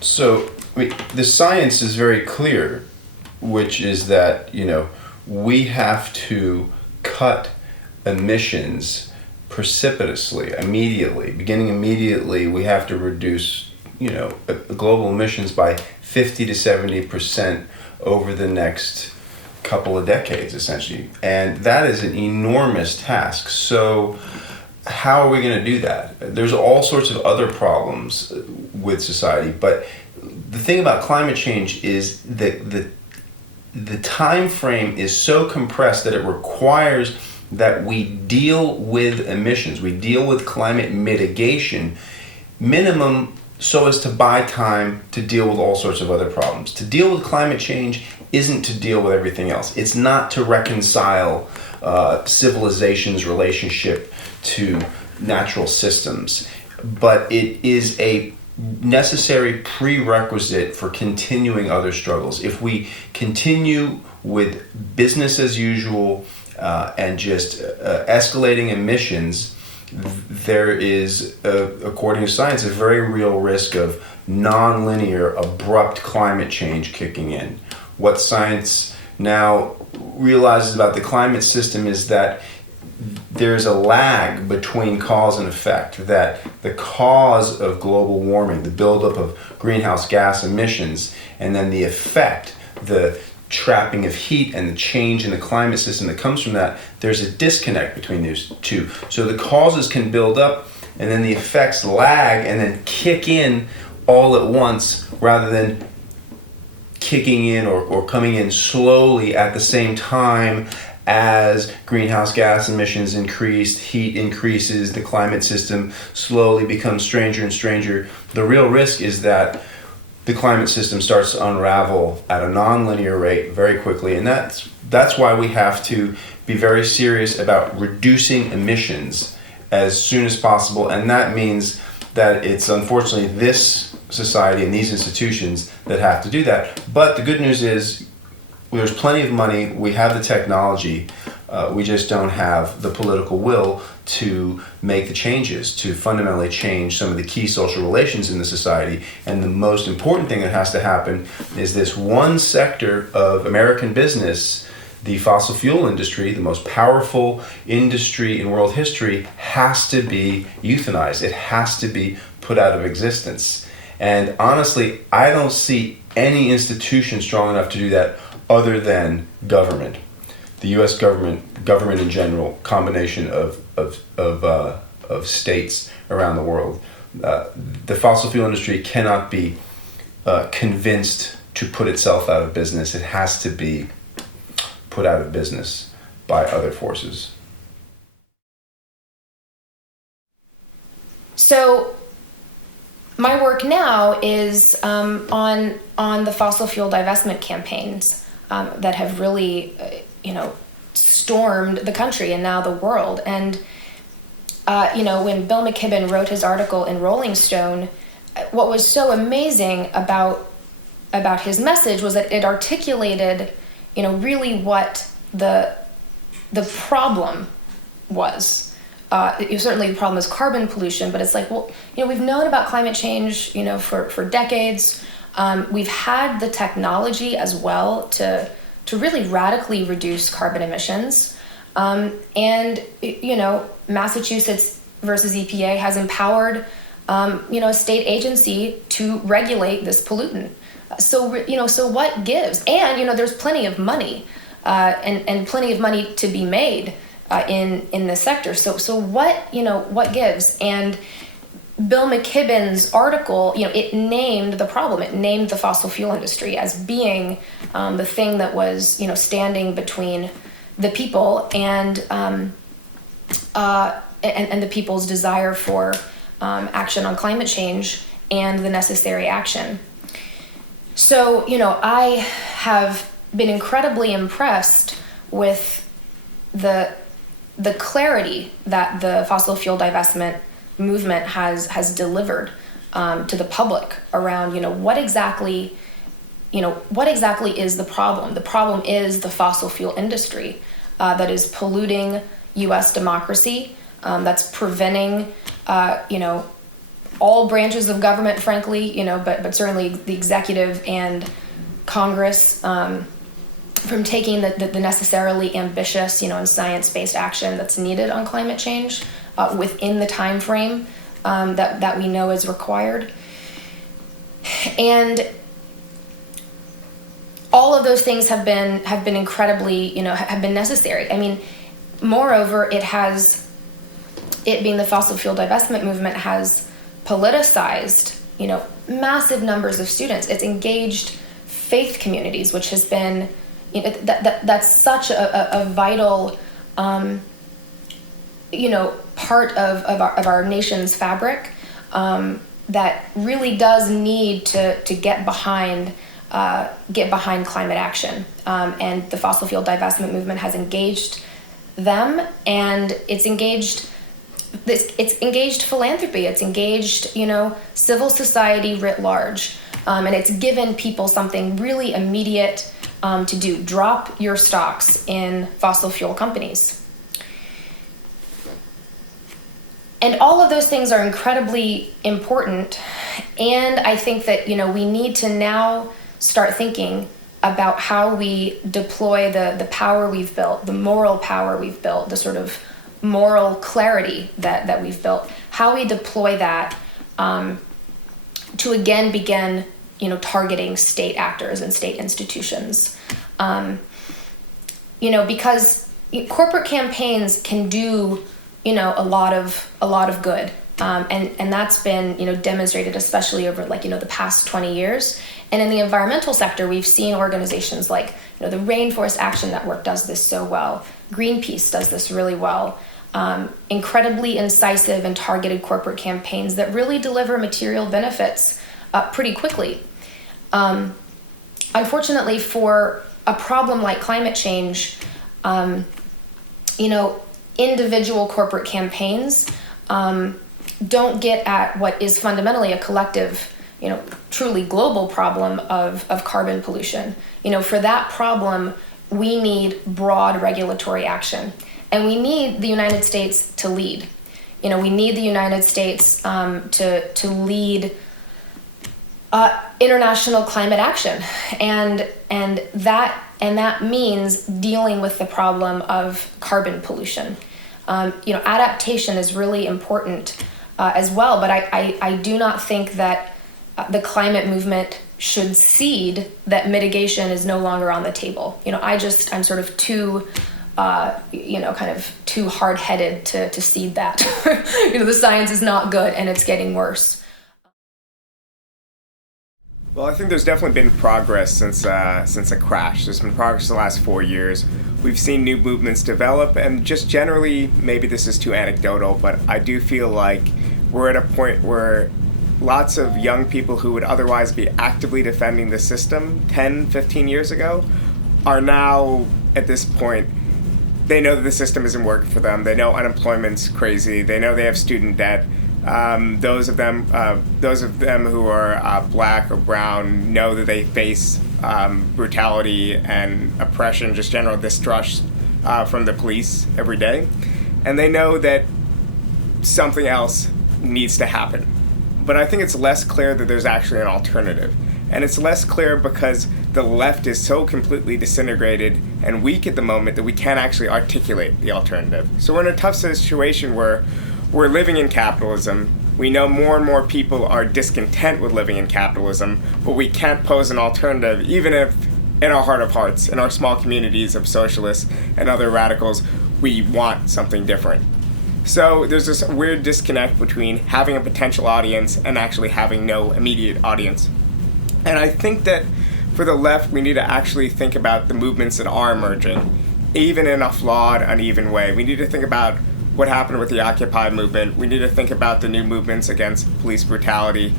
So, the science is very clear, which is that, we have to cut emissions precipitously, beginning immediately. We have to reduce, global emissions by 50 to 70% over the next couple of decades, essentially. And that is an enormous task. So how are we going to do that? There's all sorts of other problems with society, but the thing about climate change is that the time frame is so compressed that it requires that we deal with emissions, we deal with climate mitigation, minimum, so as to buy time to deal with all sorts of other problems. To deal with climate change isn't to deal with everything else. It's not to reconcile civilization's relationship to natural systems, but it is a necessary prerequisite for continuing other struggles. If we continue with business as usual and just escalating emissions, there is, according to science, a very real risk of non-linear, abrupt climate change kicking in. What science now realizes about the climate system is that there's a lag between cause and effect, that the cause of global warming, the buildup of greenhouse gas emissions, and then the effect, the trapping of heat and the change in the climate system that comes from that, there's a disconnect between those two. So the causes can build up and then the effects lag and then kick in all at once rather than kicking in or coming in slowly at the same time as greenhouse gas emissions increase, heat increases, the climate system slowly becomes stranger and stranger. The real risk is that the climate system starts to unravel at a non-linear rate very quickly, and that's why we have to be very serious about reducing emissions as soon as possible, and that means that it's unfortunately this society and these institutions that have to do that. But the good news is there's plenty of money, we have the technology, we just don't have the political will to make the changes, to fundamentally change some of the key social relations in the society. And the most important thing that has to happen is this one sector of American business, the fossil fuel industry, the most powerful industry in world history, has to be euthanized. It has to be put out of existence. And honestly, I don't see any institution strong enough to do that other than government, the U.S. government in general, combination of states around the world. The fossil fuel industry cannot be convinced to put itself out of business. It has to be put out of business by other forces. So my work now is on the fossil fuel divestment campaigns that have really, stormed the country and now the world. And, when Bill McKibben wrote his article in Rolling Stone, what was so amazing about his message was that it articulated, really what the problem was. Certainly the problem is carbon pollution, but it's like, well, we've known about climate change, for decades. We've had the technology as well to really radically reduce carbon emissions. And Massachusetts versus EPA has empowered, a state agency to regulate this pollutant. So what gives? And, there's plenty of money and plenty of money to be made in this sector. So what gives? And Bill McKibben's article, it named the problem. It named the fossil fuel industry as being the thing that was, standing between the people and the people's desire for action on climate change and the necessary action. So, I have been incredibly impressed with the clarity that the fossil fuel divestment movement has delivered to the public around, what exactly is the problem? The problem is the fossil fuel industry that is polluting U.S. democracy, that's preventing, all branches of government, frankly, but certainly the executive and Congress, from taking the necessarily ambitious, and science-based action that's needed on climate change within the time frame that we know is required. And all of those things have been incredibly, have been necessary. I mean, moreover, it being the fossil fuel divestment movement has politicized, massive numbers of students. It's engaged faith communities, which has been, that's such a vital, part of our nation's fabric that really does need to get behind climate action. And the fossil fuel divestment movement has engaged them, and it's engaged philanthropy, it's engaged, civil society writ large, and it's given people something really immediate to do. Drop your stocks in fossil fuel companies. And all of those things are incredibly important, and I think that, we need to now start thinking about how we deploy the power we've built, the moral power we've built, the sort of moral clarity that we've built, how we deploy that to again begin, targeting state actors and state institutions. Because corporate campaigns can do, a lot of good. And that's been, demonstrated especially over the past 20 years. And in the environmental sector, we've seen organizations like, the Rainforest Action Network does this so well. Greenpeace does this really well. Incredibly incisive and targeted corporate campaigns that really deliver material benefits pretty quickly. Unfortunately, for a problem like climate change, individual corporate campaigns don't get at what is fundamentally a collective, truly global problem of carbon pollution. For that problem, we need broad regulatory action. And we need the United States to lead. We need the United States to lead international climate action. And that means dealing with the problem of carbon pollution. Adaptation is really important as well, but I do not think that the climate movement should cede that mitigation is no longer on the table. I'm sort of too, kind of too hard-headed to cede that. The science is not good and it's getting worse. Well, I think there's definitely been progress since the crash. There's been progress in the last 4 years. We've seen new movements develop, and just generally, maybe this is too anecdotal, but I do feel like we're at a point where lots of young people who would otherwise be actively defending the system 10, 15 years ago are now, at this point, they know that the system isn't working for them. They know unemployment's crazy. They know they have student debt. Those of them who are black or brown know that they face brutality and oppression, just general distrust from the police every day. And they know that something else needs to happen. But I think it's less clear that there's actually an alternative. And it's less clear because the left is so completely disintegrated and weak at the moment that we can't actually articulate the alternative. So we're in a tough situation where we're living in capitalism. We know more and more people are discontent with living in capitalism, but we can't pose an alternative, even if in our heart of hearts, in our small communities of socialists and other radicals, we want something different. So there's this weird disconnect between having a potential audience and actually having no immediate audience. And I think that for the left, we need to actually think about the movements that are emerging, even in a flawed, uneven way. We need to think about what happened with the Occupy movement. We need to think about the new movements against police brutality.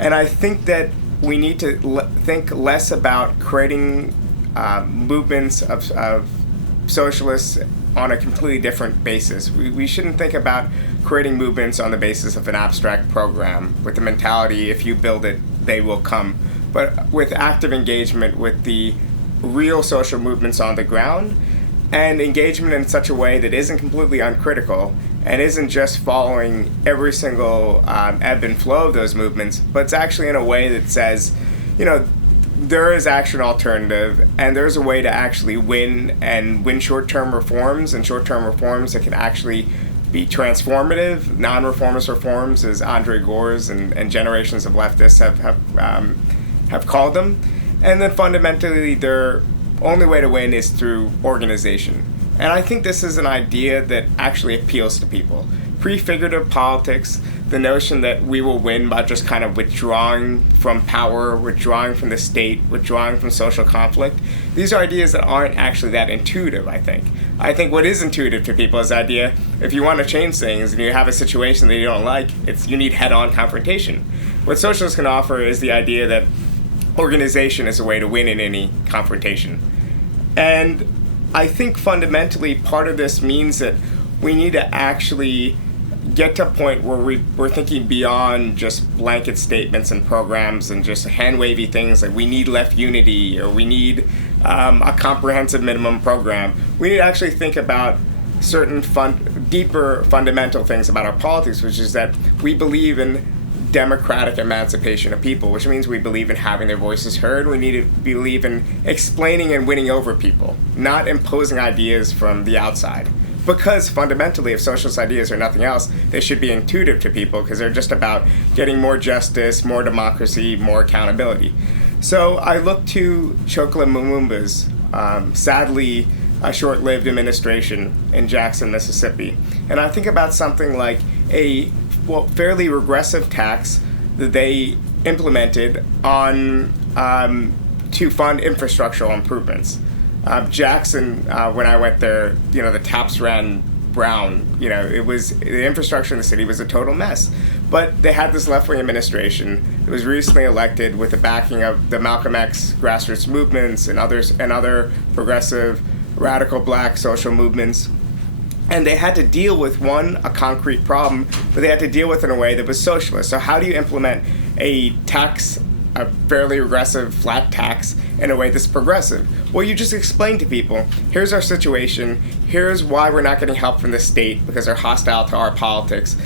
And I think that we need to think less about creating movements of socialists on a completely different basis. We shouldn't think about creating movements on the basis of an abstract program with the mentality, if you build it, they will come. But with active engagement with the real social movements on the ground, and engagement in such a way that isn't completely uncritical and isn't just following every single ebb and flow of those movements, but it's actually in a way that says, there is actually an alternative, and there's a way to actually win short-term reforms, and short-term reforms that can actually be transformative, non-reformist reforms, as Andre Gores and generations of leftists have called them. And then fundamentally, their only way to win is through organization. And I think this is an idea that actually appeals to people. Prefigurative politics, the notion that we will win by just kind of withdrawing from power, withdrawing from the state, withdrawing from social conflict, these are ideas that aren't actually that intuitive, I think. I think what is intuitive to people is the idea, if you want to change things and you have a situation that you don't like, you need head-on confrontation. What socialists can offer is the idea that organization is a way to win in any confrontation. And I think fundamentally part of this means that we need to actually get to a point where we're thinking beyond just blanket statements and programs and just hand-wavy things like we need left unity or we need a comprehensive minimum program. We need to actually think about certain deeper fundamental things about our politics, which is that we believe in democratic emancipation of people, which means we believe in having their voices heard. We need to believe in explaining and winning over people, not imposing ideas from the outside. Because fundamentally, if socialist ideas are nothing else, they should be intuitive to people because they're just about getting more justice, more democracy, more accountability. So I look to Chokla Lumumba's sadly a short-lived administration in Jackson, Mississippi. And I think about something like a fairly regressive tax that they implemented on to fund infrastructural improvements. Jackson, when I went there, the taps ran brown. It was the infrastructure in the city was a total mess. But they had this left-wing administration that was recently elected with the backing of the Malcolm X grassroots movements and other progressive, radical black social movements. And they had to deal with a concrete problem, but they had to deal with it in a way that was socialist. So how do you implement a fairly regressive flat tax in a way that's progressive? Well, you just explain to people, here's our situation, here's why we're not getting help from the state because they're hostile to our politics,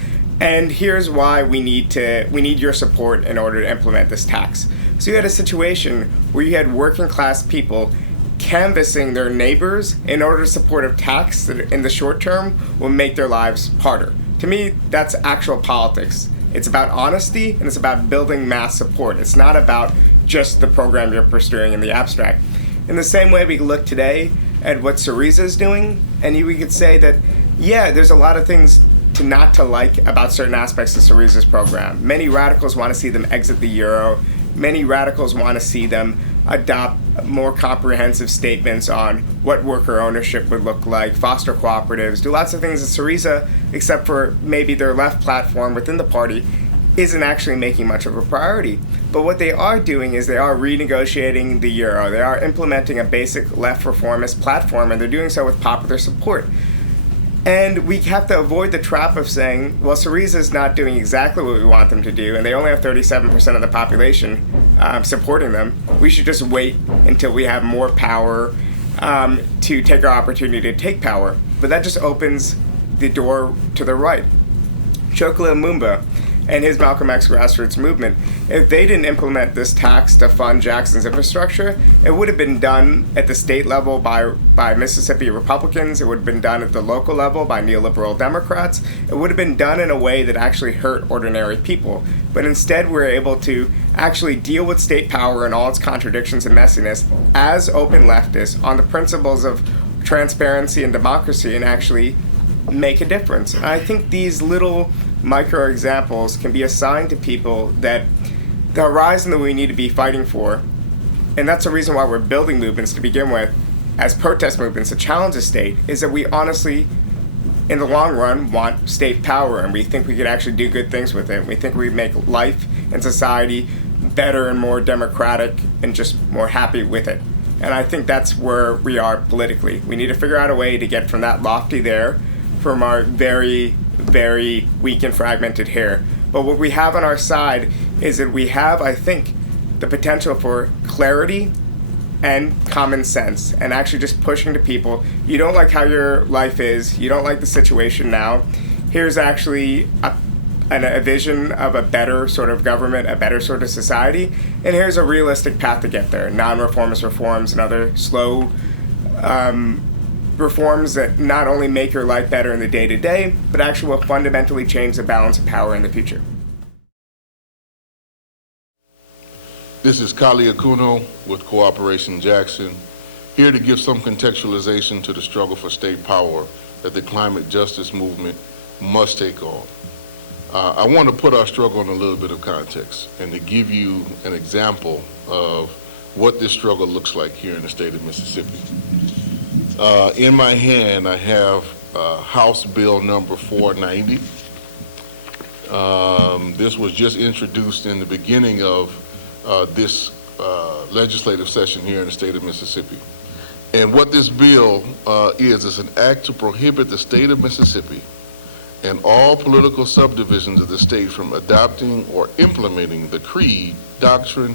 and here's why we need your support in order to implement this tax. So you had a situation where you had working class people canvassing their neighbors in order to support a tax that in the short term will make their lives harder. To me, that's actual politics. It's about honesty and it's about building mass support. It's not about just the program you're pursuing in the abstract. In the same way, we look today at what Syriza is doing, and we could say that, yeah, there's a lot of things not to like about certain aspects of Syriza's program. Many radicals want to see them exit the euro. Many radicals want to see them adopt more comprehensive statements on what worker ownership would look like, foster cooperatives, do lots of things that Syriza, except for maybe their left platform within the party, isn't actually making much of a priority. But what they are doing is they are renegotiating the euro. They are implementing a basic left reformist platform, and they're doing so with popular support. And we have to avoid the trap of saying, well, Syriza is not doing exactly what we want them to do, and they only have 37% of the population supporting them. We should just wait until we have more power to take our opportunity to take power. But that just opens the door to the right. Chokla Lumumba and his Malcolm X grassroots movement, if they didn't implement this tax to fund Jackson's infrastructure, it would have been done at the state level by Mississippi Republicans. It would have been done at the local level by neoliberal Democrats. It would have been done in a way that actually hurt ordinary people. But instead, we're able to actually deal with state power and all its contradictions and messiness as open leftists on the principles of transparency and democracy and actually make a difference. And I think these little micro examples can be assigned to people that the horizon that we need to be fighting for, and that's the reason why we're building movements to begin with as protest movements to challenge the state, is that we honestly, in the long run, want state power, and we think we could actually do good things with it. We think we make life and society better and more democratic and just more happy with it. And I think that's where we are politically. We need to figure out a way to get from that lofty there, from our very, very weak and fragmented here. But what we have on our side is that we have, I think, the potential for clarity and common sense, and actually just pushing to people, you don't like how your life is, you don't like the situation now, here's actually a vision of a better sort of government, a better sort of society, and here's a realistic path to get there. Non-reformist reforms and other slow reforms that not only make your life better in the day-to-day, but actually will fundamentally change the balance of power in the future. This is Kali Akuno with Cooperation Jackson, here to give some contextualization to the struggle for state power that the climate justice movement must take on. I want to put our struggle in a little bit of context and to give you an example of what this struggle looks like here in the state of Mississippi. In my hand, I have House Bill number 490. This was just introduced in the beginning of this legislative session here in the state of Mississippi. And what this bill is an act to prohibit the state of Mississippi and all political subdivisions of the state from adopting or implementing the creed, doctrine,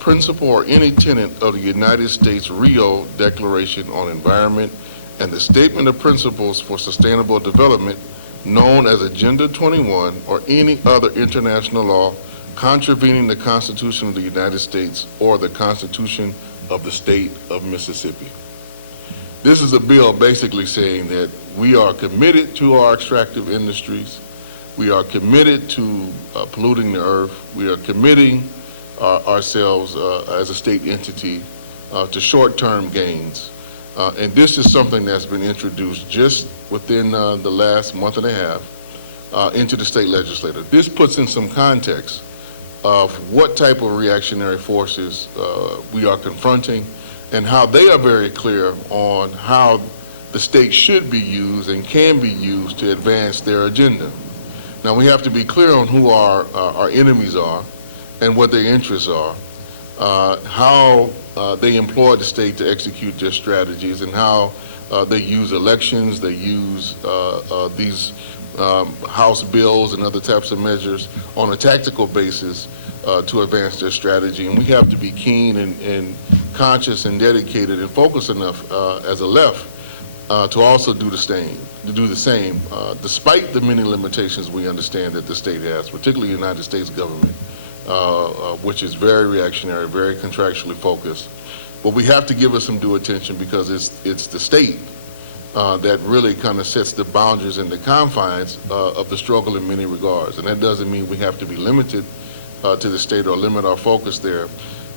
principle, or any tenet of the United States Rio Declaration on Environment and the Statement of Principles for Sustainable Development, known as Agenda 21, or any other international law contravening the Constitution of the United States or the Constitution of the state of Mississippi. This is a bill basically saying that we are committed to our extractive industries. We are committed to polluting the earth. We are committing ourselves as a state entity to short-term gains. And this is something that's been introduced just within the last month and a half into the state legislature. This puts in some context of what type of reactionary forces we are confronting and how they are very clear on how the state should be used and can be used to advance their agenda. Now, we have to be clear on who our enemies are and what their interests are, how they employ the state to execute their strategies, and how they use elections, they use these House bills and other types of measures on a tactical basis to advance their strategy. And we have to be keen and conscious and dedicated and focused enough as a left to also do the same, despite the many limitations we understand that the state has, particularly the United States government, which is very reactionary, very contractually focused. But we have to give it some due attention because it's the state that really kind of sets the boundaries and the confines of the struggle in many regards. And that doesn't mean we have to be limited to the state or limit our focus there,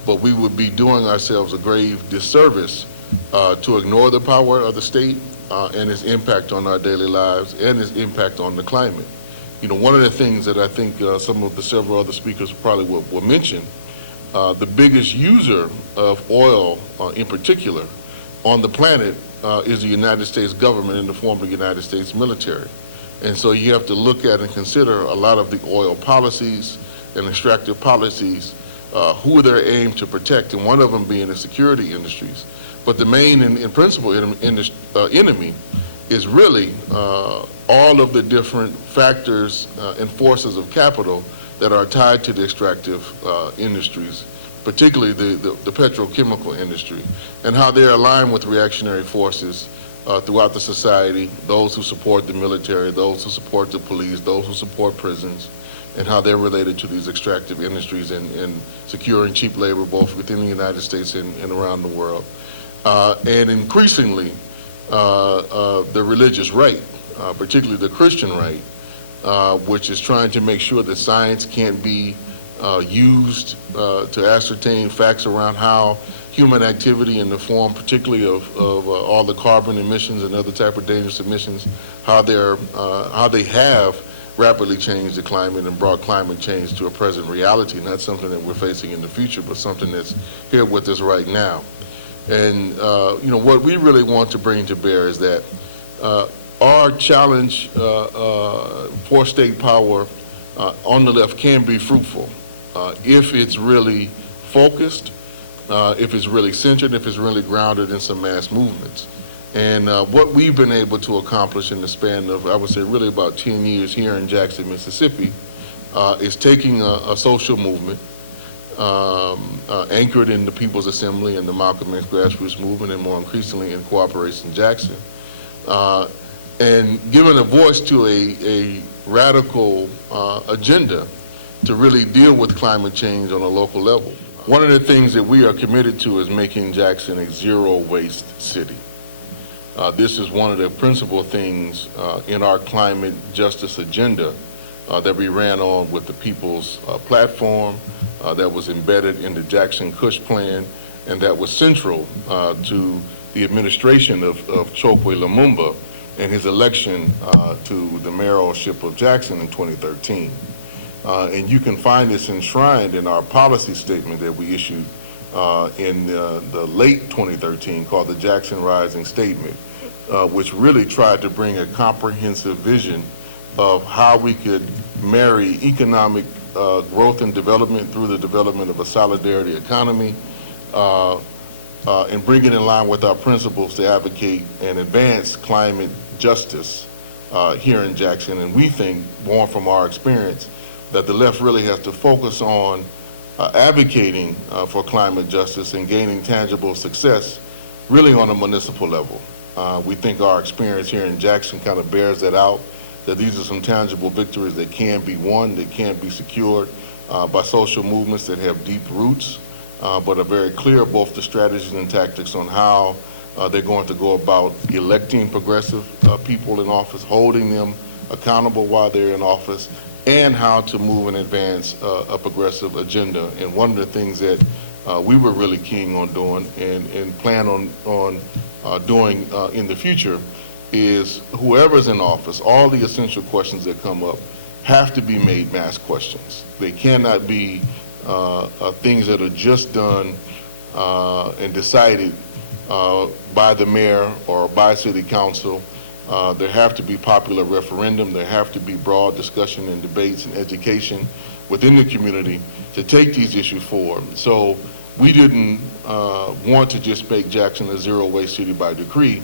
but we would be doing ourselves a grave disservice to ignore the power of the state and its impact on our daily lives and its impact on the climate. You know, one of the things that I think some of the several other speakers probably will mention, the biggest user of oil in particular on the planet is the United States government in the form of the United States military. And so you have to look at and consider a lot of the oil policies and extractive policies, who they're aimed to protect, and one of them being the security industries. But the main and principal enemy is really all of the different factors and forces of capital that are tied to the extractive industries, particularly the petrochemical industry, and how they're aligned with reactionary forces throughout the society, those who support the military, those who support the police, those who support prisons, and how they're related to these extractive industries and securing cheap labor both within the United States and around the world. And increasingly, the religious right, particularly the Christian right, which is trying to make sure that science can't be used to ascertain facts around how human activity in the form particularly of all the carbon emissions and other type of dangerous emissions, how they have rapidly changed the climate and brought climate change to a present reality, not something that we're facing in the future, but something that's here with us right now. And you know, what we really want to bring to bear is that our challenge for state power on the left can be fruitful if it's really focused, if it's really centered, if it's really grounded in some mass movements. And what we've been able to accomplish in the span of, I would say, really about 10 years here in Jackson, Mississippi, is taking a social movement anchored in the People's Assembly and the Malcolm X grassroots movement, and more increasingly in Cooperation Jackson, and giving a voice to a radical agenda to really deal with climate change on a local level. One of the things that we are committed to is making Jackson a zero-waste city. This is one of the principal things in our climate justice agenda that we ran on with the People's Platform that was embedded in the Jackson-Cush Plan, and that was central to the administration of Chokwe Lumumba and his election to the mayoralship of Jackson in 2013. And you can find this enshrined in our policy statement that we issued in the late 2013 called the Jackson Rising Statement, which really tried to bring a comprehensive vision of how we could marry economic growth and development through the development of a solidarity economy, and bring it in line with our principles to advocate and advance climate justice here in Jackson. And we think, born from our experience, that the left really has to focus on advocating for climate justice and gaining tangible success really on a municipal level. We think our experience here in Jackson kind of bears that out, that these are some tangible victories that can be won, that can be secured by social movements that have deep roots, but are very clear both the strategies and tactics on how they're going to go about electing progressive people in office, holding them accountable while they're in office, and how to move and advance a progressive agenda. And one of the things that we were really keen on doing and plan on doing in the future is whoever's in office, all the essential questions that come up have to be made mass questions. They cannot be things that are just done and decided by the mayor or by city council. There have to be popular referendum. There have to be broad discussion and debates and education within the community to take these issues forward. So we didn't want to just make Jackson a zero-waste city by decree.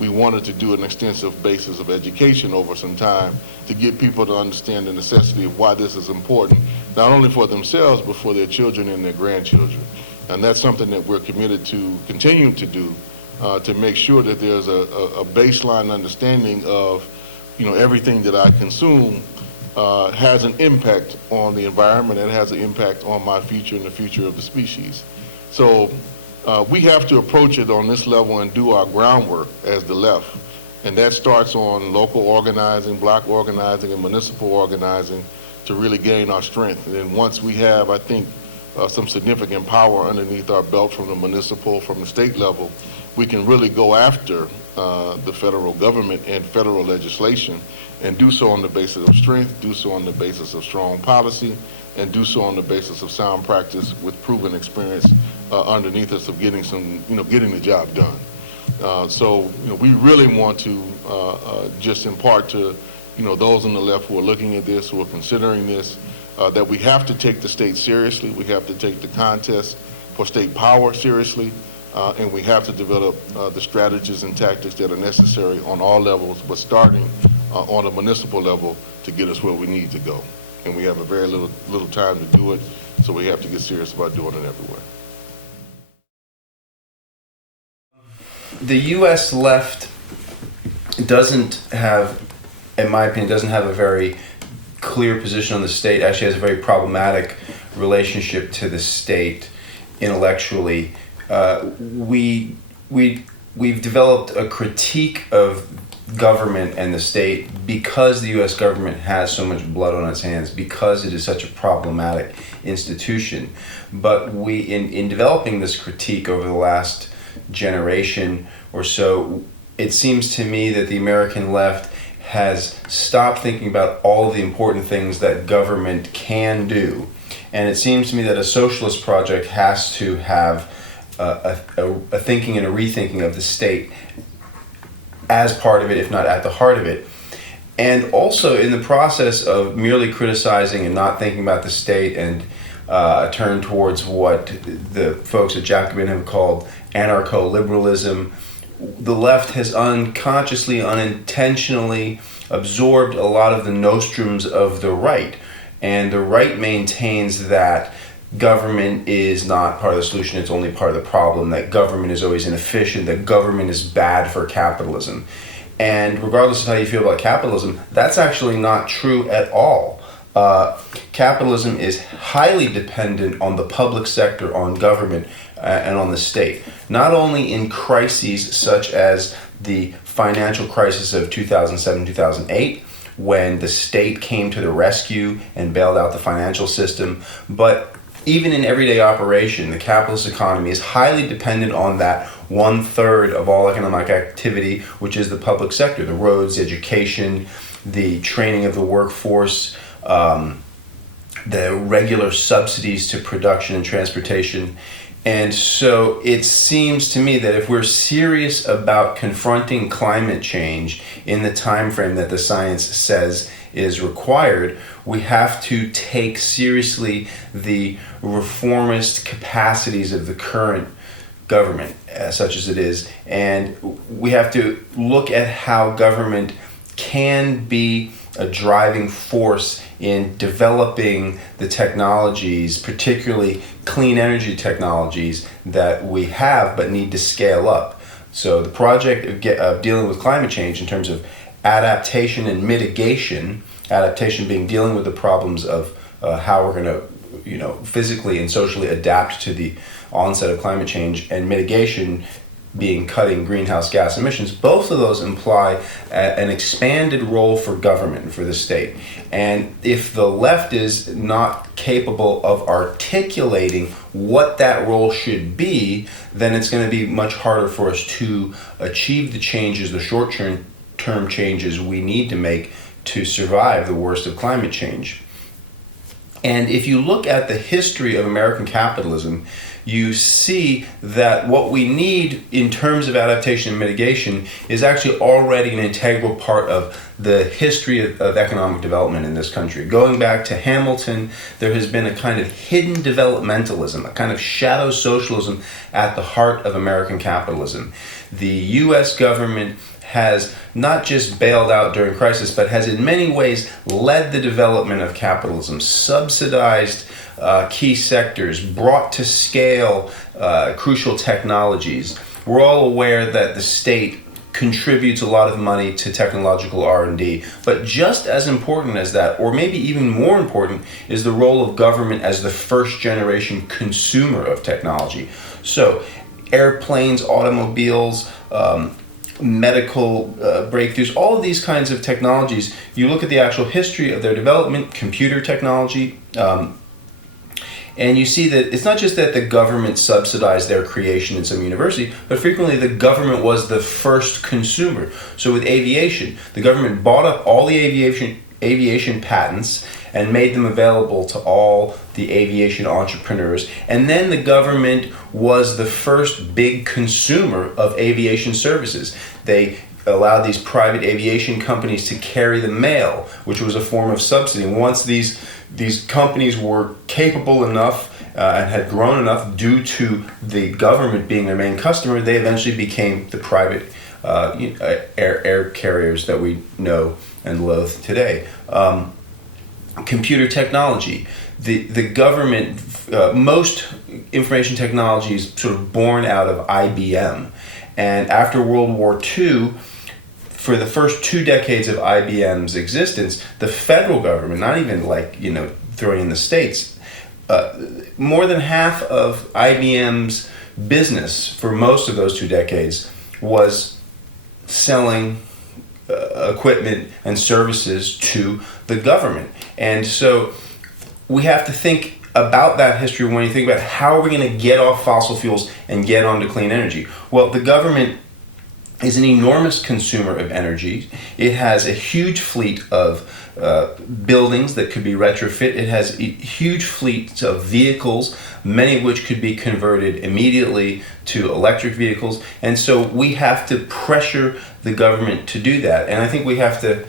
We wanted to do an extensive basis of education over some time to get people to understand the necessity of why this is important, not only for themselves, but for their children and their grandchildren. And that's something that we're committed to continuing to do, to make sure that there's a baseline understanding of, everything that I consume has an impact on the environment and has an impact on my future and the future of the species. So we have to approach it on this level and do our groundwork as the left. And that starts on local organizing, block organizing, and municipal organizing to really gain our strength. And then once we have, I think, some significant power underneath our belt from the municipal, from the state level, we can really go after the federal government and federal legislation and do so on the basis of strength, do so on the basis of strong policy, and do so on the basis of sound practice with proven experience underneath us of getting getting the job done. So we really want to just impart to those on the left who are looking at this, who are considering this, that we have to take the state seriously. We have to take the contest for state power seriously, and we have to develop the strategies and tactics that are necessary on all levels, but starting on a municipal level to get us where we need to go. And we have a very little time to do it, so we have to get serious about doing it everywhere. The U.S. left doesn't have, in my opinion, doesn't have a very clear position on the state. Actually has a very problematic relationship to the state intellectually. We've developed a critique of government and the state because the U.S. government has so much blood on its hands, because it is such a problematic institution. But we, in developing this critique over the last generation or so, it seems to me that the American left has stopped thinking about all of the important things that government can do. And it seems to me that a socialist project has to have a thinking and a rethinking of the state as part of it, if not at the heart of it. And also in the process of merely criticizing and not thinking about the state and turn towards what the folks at Jacobin have called anarcho-liberalism, the left has unconsciously, unintentionally absorbed a lot of the nostrums of the right. And the right maintains that government is not part of the solution, it's only part of the problem, that government is always inefficient, that government is bad for capitalism. And regardless of how you feel about capitalism, that's actually not true at all. Capitalism is highly dependent on the public sector, on government, and on the state. Not only in crises such as the financial crisis of 2007-2008, when the state came to the rescue and bailed out the financial system, but even in everyday operation, the capitalist economy is highly dependent on that 1/3 of all economic activity, which is the public sector, the roads, education, the training of the workforce, the regular subsidies to production and transportation. And so it seems to me that if we're serious about confronting climate change in the time frame that the science says is required, we have to take seriously the reformist capacities of the current government, such as it is, and we have to look at how government can be a driving force in developing the technologies, particularly clean energy technologies that we have but need to scale up. So the project of dealing with climate change in terms of adaptation and mitigation, adaptation being dealing with the problems of how we're going to, physically and socially adapt to the onset of climate change, and mitigation being cutting greenhouse gas emissions, both of those imply an expanded role for government and for the state. And if the left is not capable of articulating what that role should be, then it's going to be much harder for us to achieve the changes, the short-term changes we need to make to survive the worst of climate change. And if you look at the history of American capitalism, you see that what we need in terms of adaptation and mitigation is actually already an integral part of the history of economic development in this country. Going back to Hamilton, there has been a kind of hidden developmentalism, a kind of shadow socialism at the heart of American capitalism. The US government has not just bailed out during crisis, but has in many ways led the development of capitalism, subsidized key sectors, brought to scale crucial technologies. We're all aware that the state contributes a lot of money to technological R&D, but just as important as that, or maybe even more important, is the role of government as the first generation consumer of technology. So airplanes, automobiles, medical breakthroughs, all of these kinds of technologies, you look at the actual history of their development, computer technology, and you see that it's not just that the government subsidized their creation in some university, but frequently the government was the first consumer. So with aviation, the government bought up all the aviation patents and made them available to all the aviation entrepreneurs. And then the government was the first big consumer of aviation services. They allowed these private aviation companies to carry the mail, which was a form of subsidy. And once these companies were capable enough and had grown enough due to the government being their main customer, they eventually became the private air carriers that we know and loathe today. Computer technology. The government, most information technology is sort of born out of IBM. And after World War II, for the first 2 decades of IBM's existence, the federal government, not even throwing in the states, more than half of IBM's business for most of those 2 decades was selling equipment and services to the government. And so we have to think about that history when you think about how are we going to get off fossil fuels and get onto clean energy. Well, the government is an enormous consumer of energy. It has a huge fleet of buildings that could be retrofit. It has huge fleets of vehicles, many of which could be converted immediately to electric vehicles. And so we have to pressure the government to do that. And I think we have to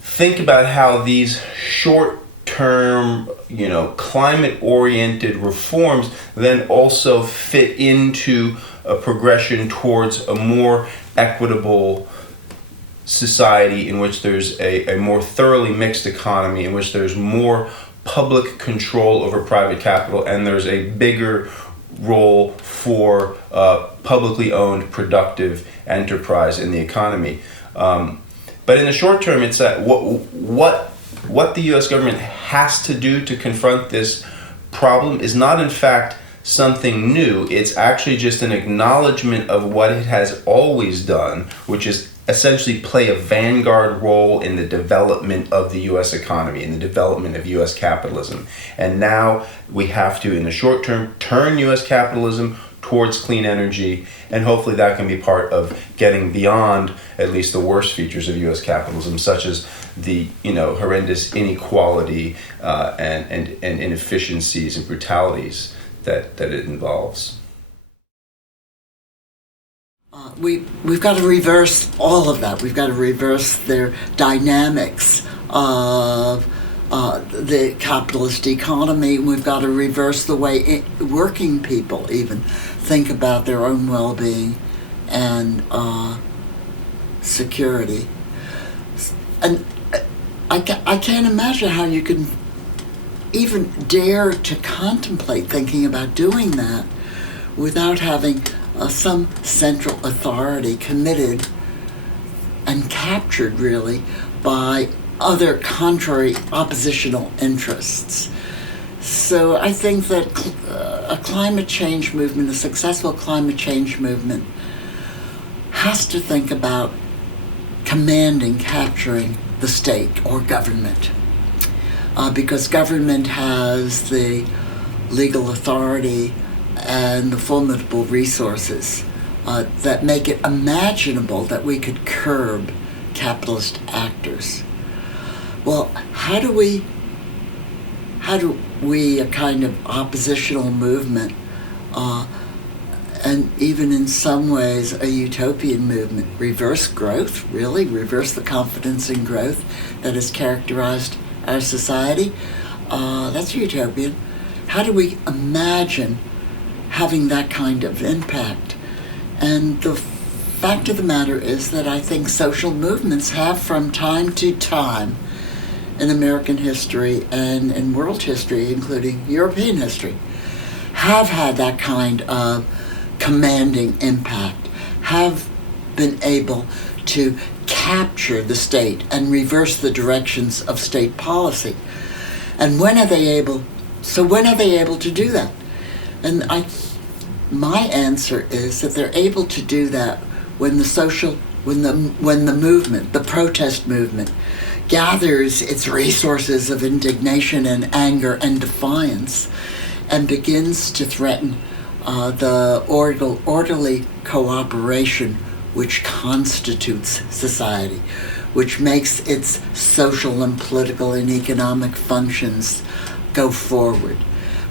think about how these short-term, climate-oriented reforms then also fit into a progression towards a more equitable society in which there's a more thoroughly mixed economy, in which there's more public control over private capital, and there's a bigger role for publicly owned productive enterprise in the economy. But in the short term, it's that what the U.S. government has to do to confront this problem is not, in fact, something new. It's actually just an acknowledgement of what it has always done, which is essentially play a vanguard role in the development of the U.S. economy, in the development of U.S. capitalism. And now we have to, in the short term, turn U.S. capitalism towards clean energy, and hopefully that can be part of getting beyond at least the worst features of U.S. capitalism, such as the horrendous inequality and inefficiencies and brutalities that it involves. We've got to reverse all of that. We've got to reverse their dynamics of the capitalist economy. We've got to reverse the way working people even think about their own well-being and security. And I can't imagine how you can even dare to contemplate thinking about doing that without having some central authority committed and captured, really, by other contrary oppositional interests. So I think that a climate change movement, a successful climate change movement, has to think about commanding, capturing the state or government. Because government has the legal authority and the formidable resources that make it imaginable that we could curb capitalist actors. Well, how do we, a kind of oppositional movement, and even in some ways a utopian movement, reverse growth, really? Reverse the confidence in growth that has characterized our society? That's utopian. How do we imagine having that kind of impact? And the fact of the matter is that I think social movements have, from time to time in American history and in world history, including European history, have had that kind of commanding impact, have been able to capture the state and reverse the directions of state policy. And when are they able to do that? And my answer is that they're able to do that when the movement, the protest movement, gathers its resources of indignation and anger and defiance and begins to threaten the orderly cooperation which constitutes society, which makes its social and political and economic functions go forward.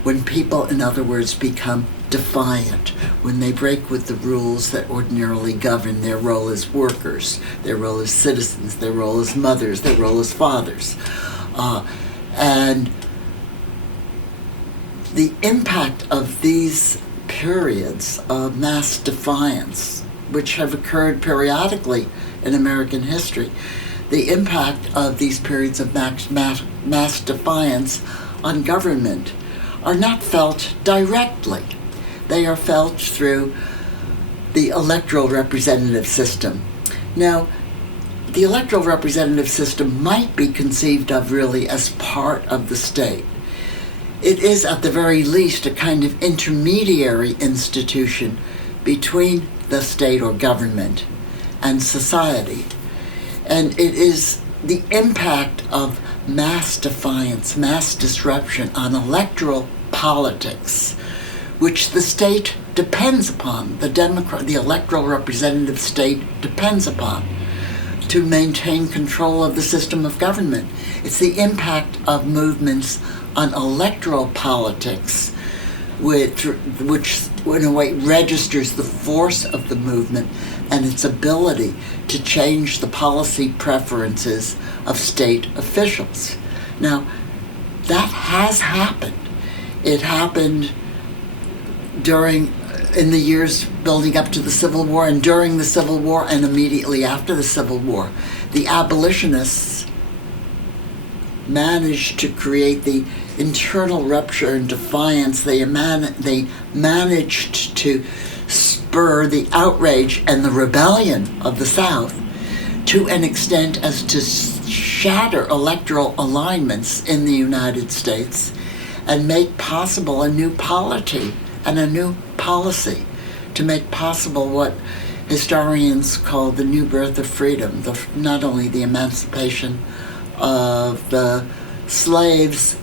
When people, in other words, become defiant, when they break with the rules that ordinarily govern their role as workers, their role as citizens, their role as mothers, their role as fathers. And the impact of these periods of mass defiance, which have occurred periodically in American history, the impact of these periods of mass defiance on government are not felt directly. They are felt through the electoral representative system. Now, the electoral representative system might be conceived of really as part of the state. It is, at the very least, a kind of intermediary institution between the state or government and society. And it is the impact of mass defiance, mass disruption on electoral politics, which the state depends upon, the electoral representative state depends upon, to maintain control of the system of government. It's the impact of movements on electoral politics, which in a way registers the force of the movement and its ability to change the policy preferences of state officials. Now, that has happened. It happened in the years building up to the Civil War, and during the Civil War, and immediately after the Civil War. The abolitionists managed to create the internal rupture and defiance. They managed to spur the outrage and the rebellion of the South to an extent as to shatter electoral alignments in the United States and make possible a new polity and a new policy to make possible what historians call the new birth of freedom, not only the emancipation of the slaves,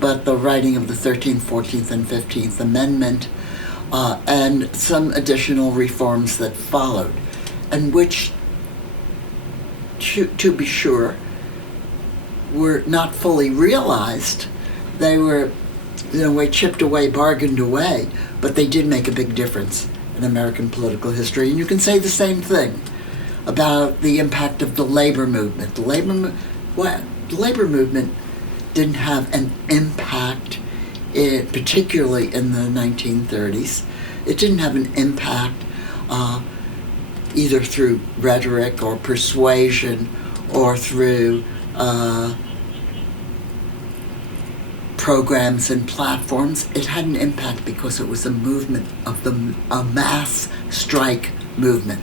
but the writing of the 13th, 14th, and 15th Amendment, and some additional reforms that followed, and which, to be sure, were not fully realized. They were, in a way, chipped away, bargained away, but they did make a big difference in American political history. And you can say the same thing about the impact of the labor movement. The labor movement didn't have an impact, particularly in the 1930s. It didn't have an impact either through rhetoric or persuasion or through programs and platforms. It had an impact because it was a movement of a mass strike movement.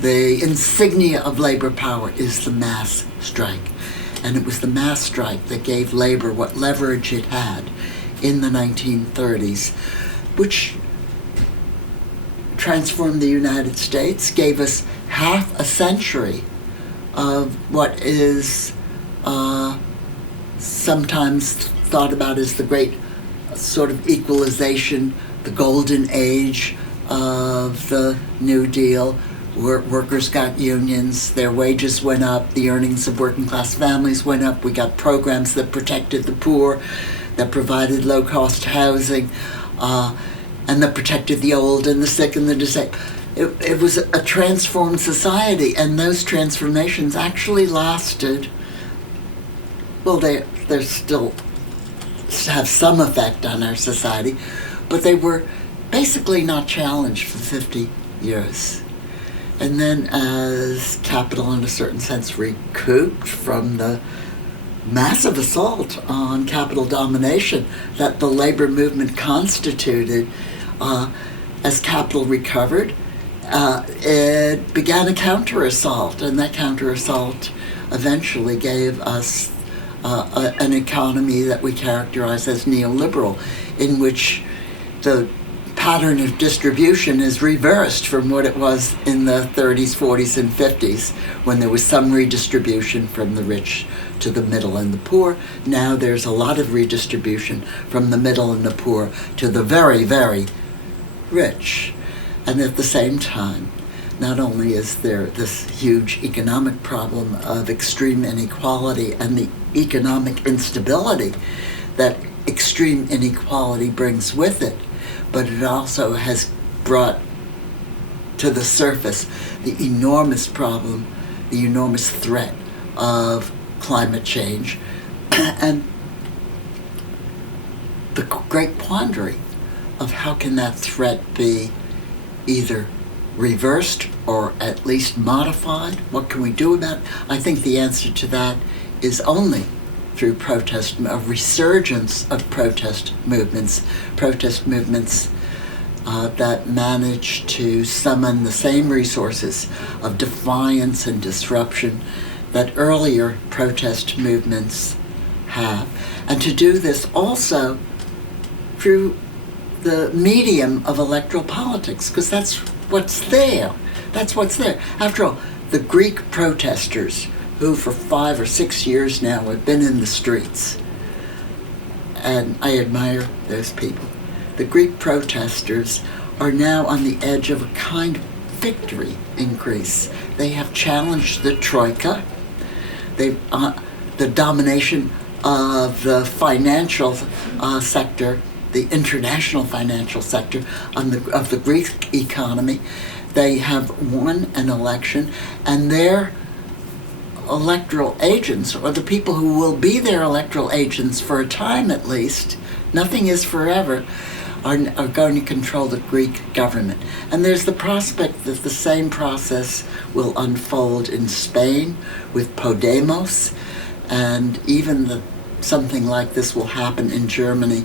The insignia of labor power is the mass strike. And it was the mass strike that gave labor what leverage it had in the 1930s, which transformed the United States, gave us half a century of what is sometimes thought about as the great sort of equalization, the golden age of the New Deal. Workers got unions, their wages went up, the earnings of working class families went up, we got programs that protected the poor, that provided low-cost housing, and that protected the old and the sick and the disabled. It was a transformed society, and those transformations actually lasted, well, they're still have some effect on our society, but they were basically not challenged for 50 years. And then as capital, in a certain sense, recouped from the massive assault on capital domination that the labor movement constituted, as capital recovered, it began a counter-assault, and that counter-assault eventually gave us an economy that we characterize as neoliberal, in which the pattern of distribution is reversed from what it was in the 30s, 40s, and 50s, when there was some redistribution from the rich to the middle and the poor. Now there's a lot of redistribution from the middle and the poor to the very, very rich. And at the same time, not only is there this huge economic problem of extreme inequality and the economic instability that extreme inequality brings with it, but it also has brought to the surface the enormous problem, the enormous threat of climate change, and the great quandary of how can that threat be either reversed or at least modified? What can we do about it? I think the answer to that is only through protest, a resurgence of protest movements that manage to summon the same resources of defiance and disruption that earlier protest movements have. And to do this also through the medium of electoral politics, because that's what's there. That's what's there. After all, the Greek protesters, who for 5 or 6 years now have been in the streets, and I admire those people. The Greek protesters are now on the edge of a kind of victory in Greece. They have challenged the Troika, the domination of the financial sector, the international financial sector of the Greek economy. They have won an election, and their electoral agents, or the people who will be their electoral agents for a time at least, nothing is forever, are going to control the Greek government. And there's the prospect that the same process will unfold in Spain with Podemos, and even something like this will happen in Germany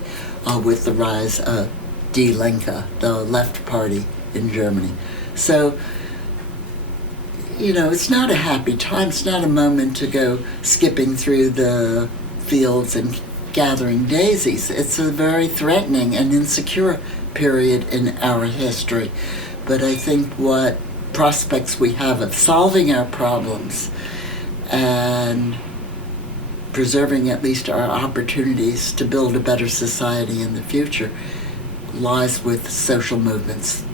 with the rise of Die Linke, the left party in Germany. So it's not a happy time. It's not a moment to go skipping through the fields and gathering daisies. It's a very threatening and insecure period in our history. But I think what prospects we have of solving our problems and preserving at least our opportunities to build a better society in the future lies with social movements